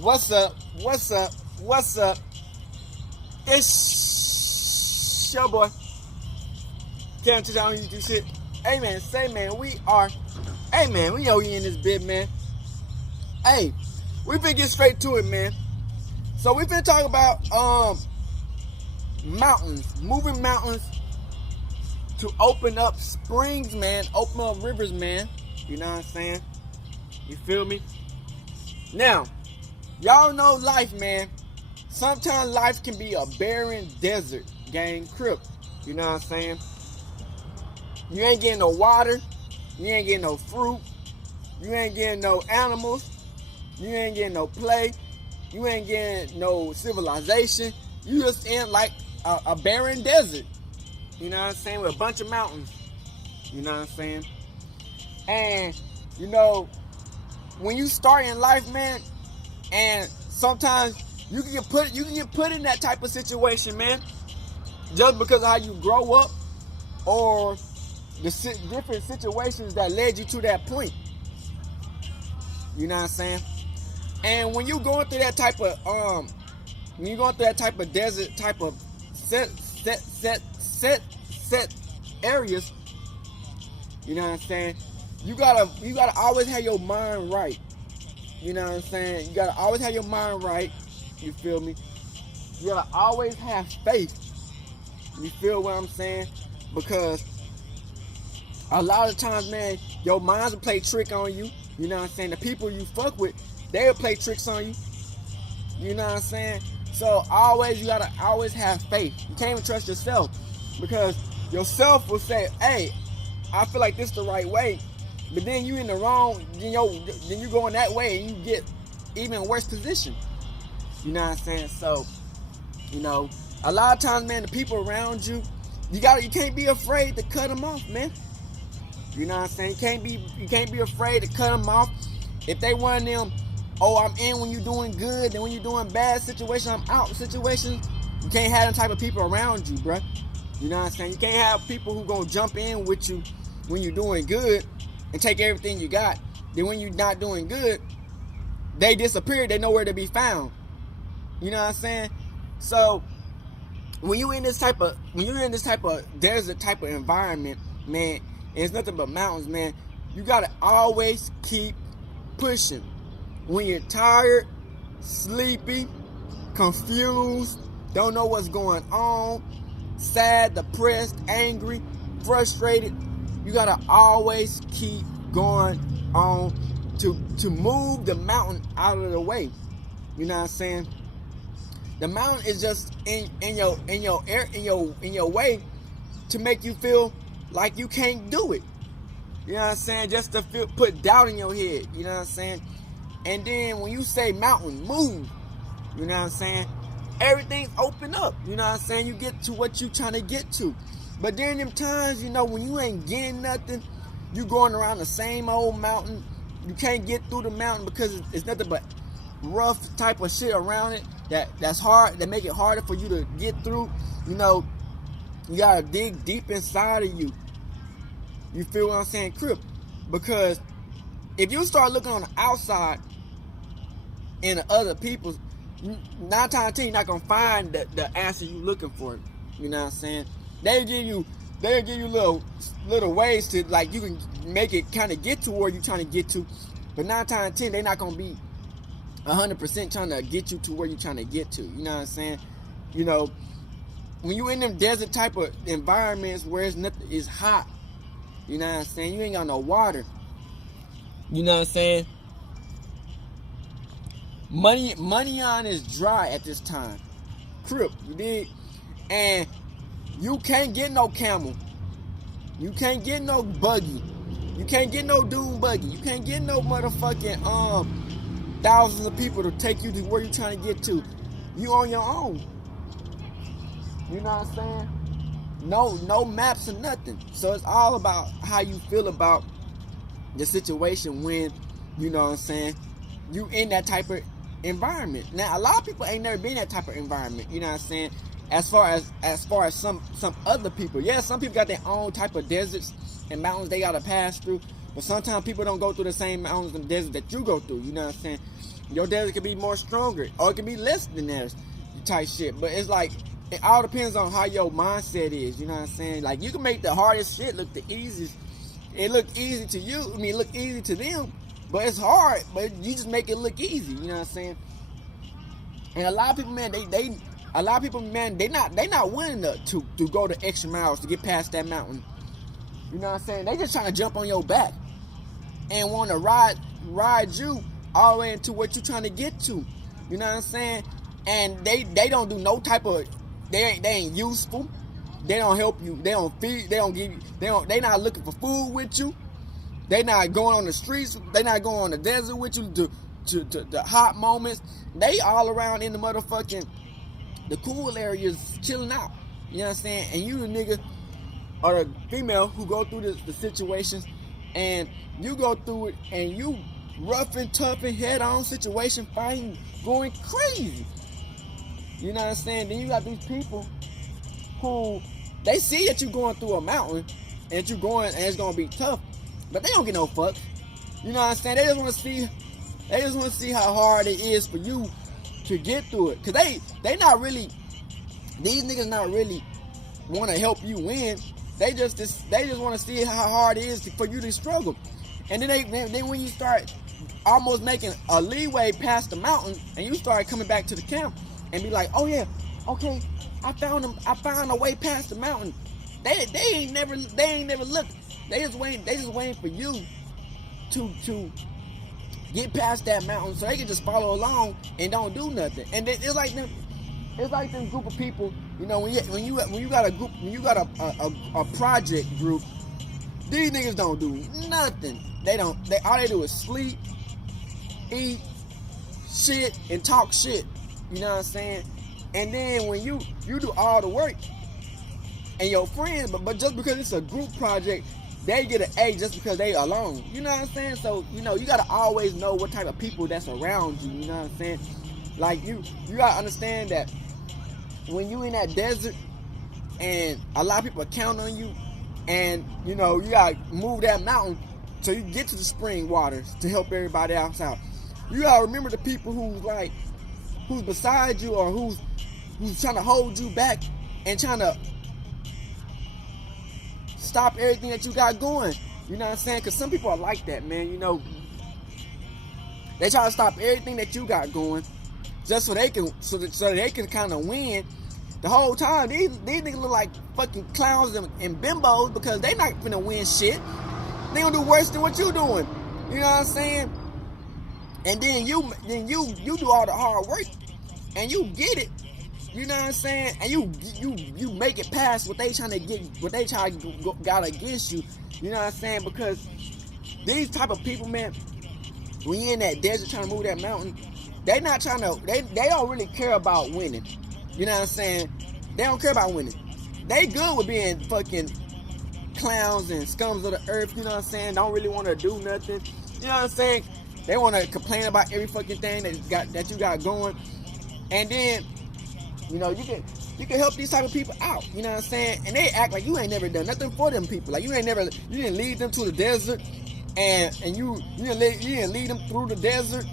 What's up? What's up? What's up? It's your boy. Can't touch on YouTube shit. Hey man, say man, we are. Hey man, we know we in this bit, man. Hey, we finna get straight to it, man. So we finna talk about mountains, moving mountains to open up springs, man. Open up rivers, man. You know what I'm saying? You feel me? Now, y'all know life, man. Sometimes life can be a barren desert, gang crip. You know what I'm saying? You ain't getting no water. You ain't getting no fruit. You ain't getting no animals. You ain't getting no play. You ain't getting no civilization. You just in like a barren desert. You know what I'm saying? With a bunch of mountains. You know what I'm saying? And, you know, when you start in life, man, and sometimes you can get put in that type of situation, man, just because of how you grow up or the different situations that led you to that point. You know what I'm saying? And when you going through that type of desert type of set areas, you know what I'm saying? You gotta always have your mind right. You know what I'm saying? You gotta always have your mind right. You feel me? You gotta always have faith. You feel what I'm saying? Because a lot of times, man, your minds will play trick on you. You know what I'm saying? The people you fuck with, they'll play tricks on you. You know what I'm saying? So you gotta always have faith. You can't even trust yourself, because yourself will say, hey, I feel like this is the right way. But then you in the wrong, then you going that way and you get even worse position. You know what I'm saying? So, you know, a lot of times, man, the people around you, you can't be afraid to cut them off, man. You know what I'm saying? You can't be afraid to cut them off. If they one of them, oh, I'm in when you're doing good, and when you're doing bad situations, I'm out situations, you can't have them type of people around you, bruh. You know what I'm saying? You can't have people who gonna jump in with you when you're doing good and take everything you got. Then when you're not doing good, they disappear. They nowhere to be found. You know what I'm saying? So when you're in this type of desert type of environment, man, and it's nothing but mountains, man, you gotta always keep pushing. When you're tired, sleepy, confused, don't know what's going on, sad, depressed, angry, frustrated, you gotta always keep going on to move the mountain out of the way. You know what I'm saying? The mountain is just in your way to make you feel like you can't do it. You know what I'm saying? Just to put doubt in your head. You know what I'm saying? And then when you say mountain, move. You know what I'm saying? Everything's open up. You know what I'm saying? You get to what you trying to get to. But during them times, you know, when you ain't getting nothing, you going around the same old mountain. You can't get through the mountain because it's nothing but rough type of shit around it that's hard, that make it harder for you to get through. You know, you gotta dig deep inside of you. You feel what I'm saying, Crip? Because if you start looking on the outside and the other people's, 9 times out of 10 you're not gonna find the answer you looking for. You know what I'm saying? They'll give you little ways to, like, you can make it kind of get to where you're trying to get to, but 9 times out of 10 they're not gonna be 100% trying to get you to where you're trying to get to. You know what I'm saying? You know, when you in them desert type of environments where it's hot, you know what I'm saying? You ain't got no water. You know what I'm saying? Money on is dry at this time. Crip, you dig? And you can't get no camel. You can't get no buggy. You can't get no dune buggy. You can't get no motherfucking thousands of people to take you to where you're trying to get to. You on your own. You know what I'm saying? No maps or nothing. So it's all about how you feel about the situation when, you know what I'm saying, you in that type of environment. Now, a lot of people ain't never been in that type of environment. You know what I'm saying? As far as some other people. Yeah, some people got their own type of deserts and mountains they gotta pass through. But sometimes people don't go through the same mountains and deserts that you go through. You know what I'm saying? Your desert can be more stronger, or it can be less than that type shit. But it's like, it all depends on how your mindset is. You know what I'm saying? Like, you can make the hardest shit look the easiest. It look easy to you. I mean, it look easy to them, but it's hard. But you just make it look easy. You know what I'm saying? And a lot of people, man, they not willing to go the extra miles to get past that mountain. You know what I'm saying? They just trying to jump on your back and want to ride you all the way into what you're trying to get to. You know what I'm saying? And they don't do no type of, they ain't useful. They don't help you. They don't feed. They don't give you. They not looking for food with you. They not going on the streets. They not going on the desert with you to the hot moments. They all around in the motherfucking the cool areas chilling out. You know what I'm saying? And you the nigga or the female who go through the situations, and you go through it, and you rough and tough and head on situation, fighting, going crazy. You know what I'm saying? Then you got these people who, they see that you're going through a mountain and you're going and it's gonna be tough, but they don't get no fucks. You know what I'm saying? They just want to see how hard it is for you to get through it. Cause they not really, these niggas not really want to help you win. They just want to see how hard it is for you to struggle. And then when you start almost making a leeway past the mountain, and you start coming back to the camp and be like, oh yeah, okay, I found a way past the mountain. They ain't never looked. They just waiting for you to get past that mountain so they can just follow along and don't do nothing. And it's like them group of people, you know, when you got a group, when you got a project group, these niggas don't do nothing. All they do is sleep, eat, shit, and talk shit. You know what I'm saying? And then when you do all the work, and your friends, but just because it's a group project, they get an A just because they alone. You know what I'm saying? So, you know, you gotta always know what type of people that's around you. You know what I'm saying? Like, you gotta understand that when you in that desert and a lot of people count on you, and you know, you gotta move that mountain so you get to the spring waters to help everybody else out. You gotta remember the people who's beside you, or who's trying to hold you back and trying to stop everything that you got going. You know what I'm saying? Because some people are like that, man. You know, they try to stop everything that you got going just so they can kind of win. The whole time, these niggas look like fucking clowns and bimbos, because they not finna win shit. They gonna do worse than what you doing. You know what I'm saying? And then you do all the hard work and you get it. You know what I'm saying? And you make it past what they trying to get, what they try to got against you. You know what I'm saying? Because these type of people, man, when you're in that desert trying to move that mountain, they not trying to, they don't really care about winning. You know what I'm saying? They don't care about winning. They good with being fucking clowns and scums of the earth. You know what I'm saying? Don't really want to do nothing. You know what I'm saying? They want to complain about every fucking thing that you got going. And then, you know, you can help these type of people out. You know what I'm saying? And they act like you ain't never done nothing for them people. Like you didn't lead them to the desert, and you didn't lead them through the desert,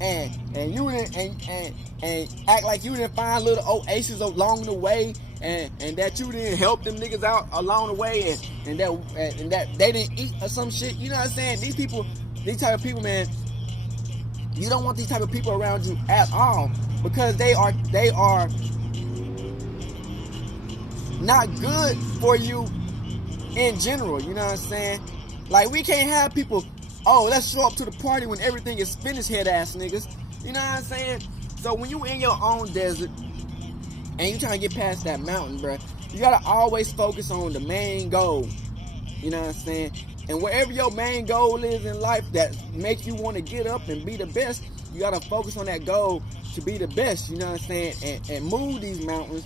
and you didn't and act like you didn't find little oases along the way, and that you didn't help them niggas out along the way, and that they didn't eat or some shit. You know what I'm saying? These type of people, man, you don't want these type of people around you at all, because they are not good for you in general. You know what I'm saying? Like, we can't have people, oh, let's show up to the party when everything is finished, head ass niggas. You know what I'm saying? So when you in your own desert and you trying to get past that mountain, bro, you gotta always focus on the main goal. You know what I'm saying? And wherever your main goal is in life that makes you want to get up and be the best, you gotta focus on that goal to be the best. You know what I'm saying? And move these mountains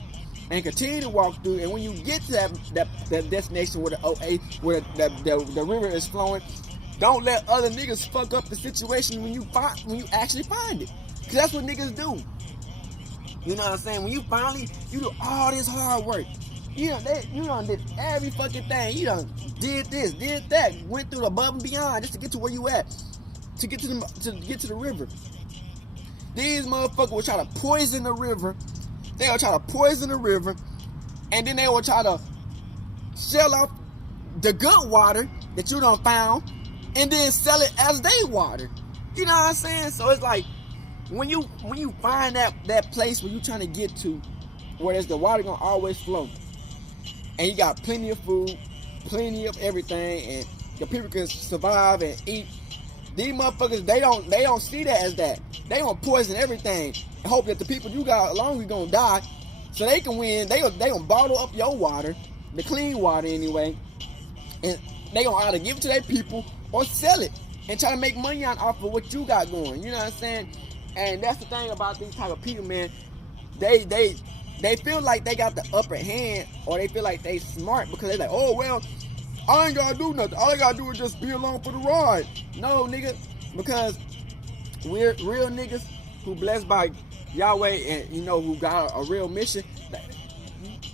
and continue to walk through. And when you get to that destination where the river is flowing, don't let other niggas fuck up the situation when you actually find it. Cause that's what niggas do. You know what I'm saying? When you do all this hard work, You done did every fucking thing. You done did this, did that, went through above and beyond just to get to where you at, to get to the river. These motherfuckers will try to poison the river. They will try to poison the river, and then they will try to sell off the good water that you done found, and then sell it as they water. You know what I'm saying? So it's like when you find that place where you trying to get to, where there's the water gonna always flow, and you got plenty of food, plenty of everything, and the people can survive and eat. These motherfuckers, they don't see that as that. They gonna poison everything and hope that the people you got along with gonna die, so they can win. They gonna bottle up your water, the clean water anyway, and they gonna either give it to their people or sell it and try to make money off of what you got going. You know what I'm saying? And that's the thing about these type of people, man. They feel like they got the upper hand, or they feel like they smart because they like, oh well, I ain't gotta do nothing. All I gotta do is just be along for the ride. No, nigga, because we're real niggas who blessed by Yahweh and who got a real mission.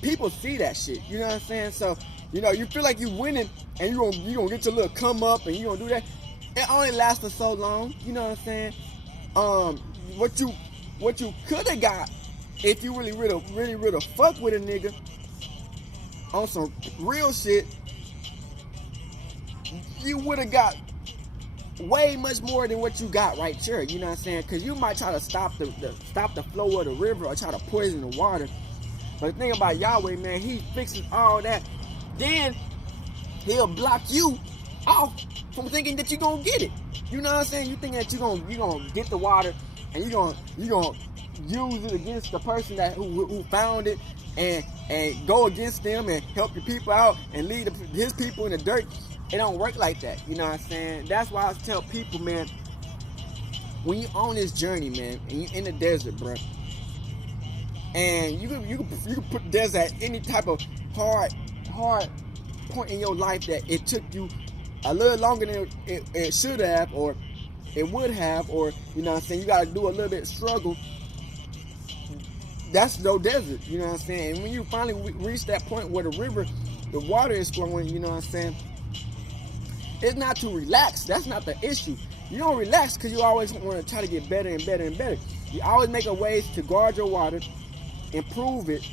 People see that shit. You know what I'm saying? So you feel like you winning and you gonna get your little come up and you gonna do that. It only lasts for so long. You know what I'm saying? What you could have got if you really fuck with a nigga on some real shit, you would have got way much more than what you got right here. You know what I'm saying? Because you might try to stop the flow of the river or try to poison the water. But the thing about Yahweh, man, he fixes all that. Then he'll block you off from thinking that you're gonna get it. You know what I'm saying? You think that you're gonna get the water and you're gonna use it against the person who found it and go against them and help your people out and lead his people in the dirt. It don't work like that. You know what I'm saying? That's why I tell people, man, when you on this journey, man, and you in the desert, bro, and you can put desert at any type of hard point in your life that it took you a little longer than it should have, or it would have, or you know what I'm saying, you gotta do a little bit of struggle. That's no desert, you know what I'm saying? And when you finally reach that point where the water is flowing, you know what I'm saying, it's not to relax. That's not the issue. You don't relax because you always want to try to get better and better and better. You always make a ways to guard your water, improve it,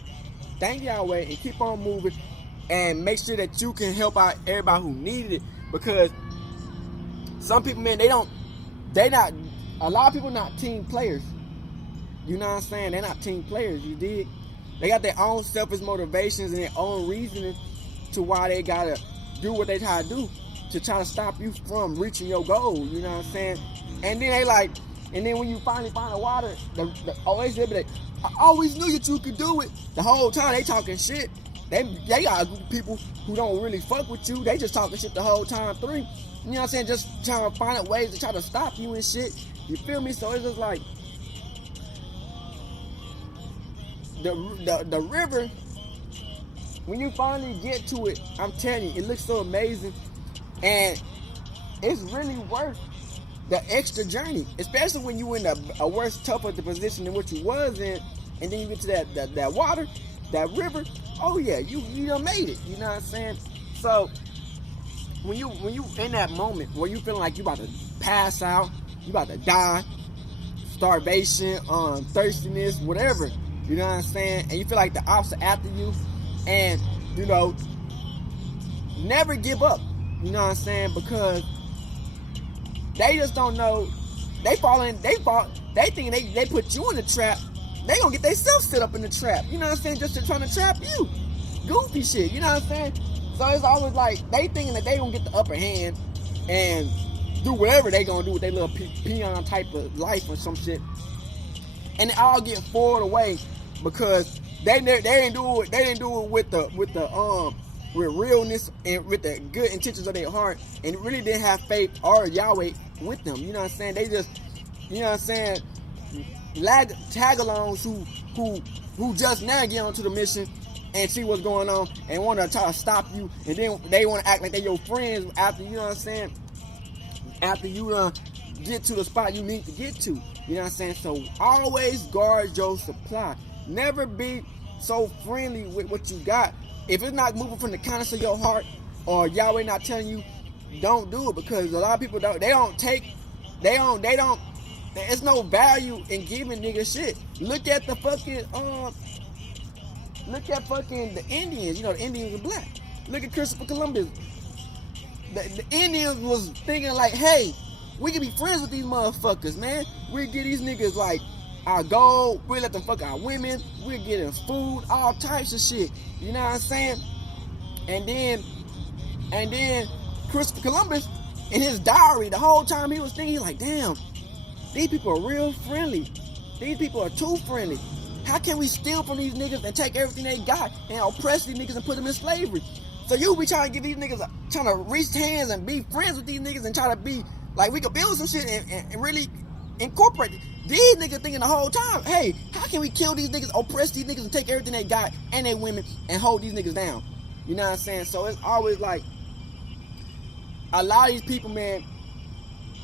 thank Yahweh, and keep on moving, and make sure that you can help out everybody who needed it. Because some people, man, a lot of people not team players. You know what I'm saying? They're not team players, you dig? They got their own selfish motivations and their own reasoning to why they gotta do what they try to do to try to stop you from reaching your goal. You know what I'm saying? And then when you finally find the water, always they'll be like, I always knew that you could do it. The whole time they talking shit. They got a group of people who don't really fuck with you. They just talking shit the whole time through. You know what I'm saying? Just trying to find ways to try to stop you and shit. You feel me? So it's just like the river, when you finally get to it, I'm telling you, it looks so amazing. And it's really worth the extra journey, especially when you in a worse, tougher position than what you was in, and then you get to that water, that river. Oh yeah, you done made it. You know what I'm saying? So when you in that moment where you feeling like you about to pass out, you about to die, starvation, thirstiness, whatever. You know what I'm saying? And you feel like the ops are after you, and never give up. You know what I'm saying? Because they just don't know. They think they put you in the trap. They gonna get themselves set up in the trap. You know what I'm saying? Just to trying to trap you. Goofy shit. You know what I'm saying? So it's always like they thinking that they gonna get the upper hand and do whatever they gonna do with their little peon type of life or some shit. And they all get forward away because they didn't do it with realness and with the good intentions of their heart, and really didn't have faith or Yahweh with them. You know what I'm saying? They just, you know what I'm saying, tag-alongs who just now get onto the mission and see what's going on and want to try to stop you, and then they want to act like they're your friends after, you know what I'm saying, after you get to the spot you need to get to. You know what I'm saying? So always guard your supply. Never be so friendly with what you got. If it's not moving from the kindness of your heart, or Yahweh not telling you, don't do it, because a lot of people don't. There's no value in giving niggas shit. Look at the fucking the Indians. You know, the Indians are black. Look at Christopher Columbus. The Indians was thinking like, hey, we can be friends with these motherfuckers, man. We get these niggas like our gold. We let them fuck our women. We're getting food, all types of shit. You know what I'm saying? And then Christopher Columbus, in his diary, the whole time he was thinking like, damn, these people are real friendly. These people are too friendly. How can we steal from these niggas and take everything they got and oppress these niggas and put them in slavery? So you be trying to give these niggas, trying to reach hands and be friends with these niggas and try to be like, we could build some shit and really incorporate it. These niggas thinking the whole time, hey, how can we kill these niggas, oppress these niggas, and take everything they got and their women and hold these niggas down? You know what I'm saying? So it's always like, a lot of these people, man,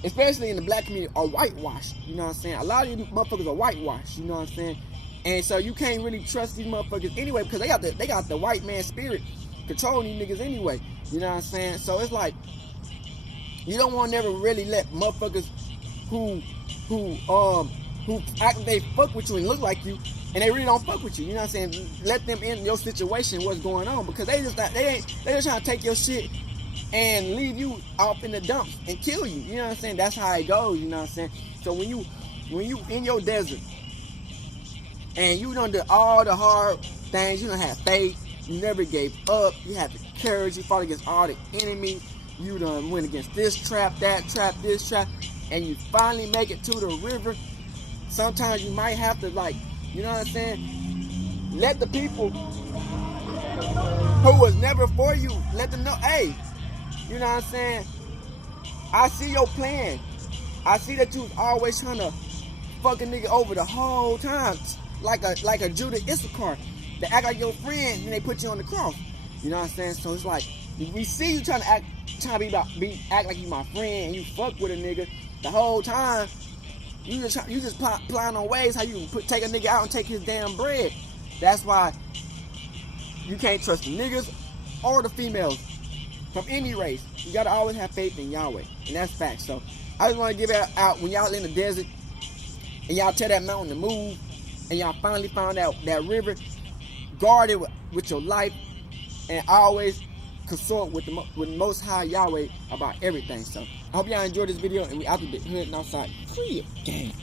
especially in the black community, are whitewashed. You know what I'm saying? A lot of these motherfuckers are whitewashed. You know what I'm saying? And so you can't really trust these motherfuckers anyway, because they got the white man spirit controlling these niggas anyway. You know what I'm saying? So it's like, you don't want to never really let motherfuckers who act like they fuck with you and look like you, and they really don't fuck with you. You know what I'm saying? Let them in your situation, what's going on, because they just trying to take your shit and leave you off in the dumps and kill you. You know what I'm saying? That's how it goes. You know what I'm saying? So when you in your desert and you done did all the hard things, you done had faith, you never gave up, you had the courage, you fought against all the enemies, you done went against this trap, that trap, this trap, and you finally make it to the river. Sometimes you might have to, like, you know what I'm saying? Let the people who was never for you, let them know, hey, you know what I'm saying? I see your plan. I see that you was always trying to fuck a nigga over the whole time, like a Judah Issachar. They act like your friend and they put you on the cross. You know what I'm saying? So it's like, we see you trying to act like you my friend, and you fuck with a nigga the whole time. You just plotting on ways how you can take a nigga out and take his damn bread. That's why you can't trust the niggas or the females from any race. You gotta always have faith in Yahweh, and that's facts. So I just want to give it out when y'all in the desert and y'all tell that mountain to move, and y'all finally found out that river. Guard it with your life, and always consult with the Most High Yahweh about everything. So I hope y'all enjoyed this video, and we out the hood and outside. Free it, gang.